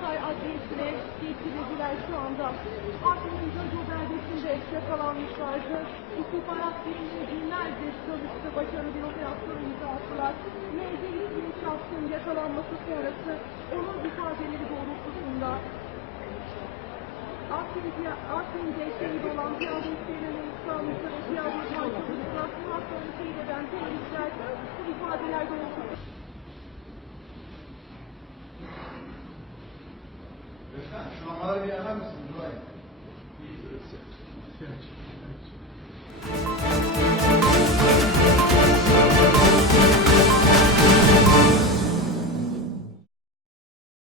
Hatay Adliyesi'ne getirildiler şu anda. Adliyenin Cago beldesinde yakalanmışlardı. İstihbarat birimleri günlerce çalıştı, başarılı bir operasyon imza attılar. MC'li bir şahsın yakalanması sonrası onun ifadeleri doğrultusunda Artvin'de şehit olan piyade işlerinin sağlıklı ve piyade parçalarına haklarını şehit eden teröristler bu ifadeler doğrultusunda. Lütfen şu anları bir yazar mısınız?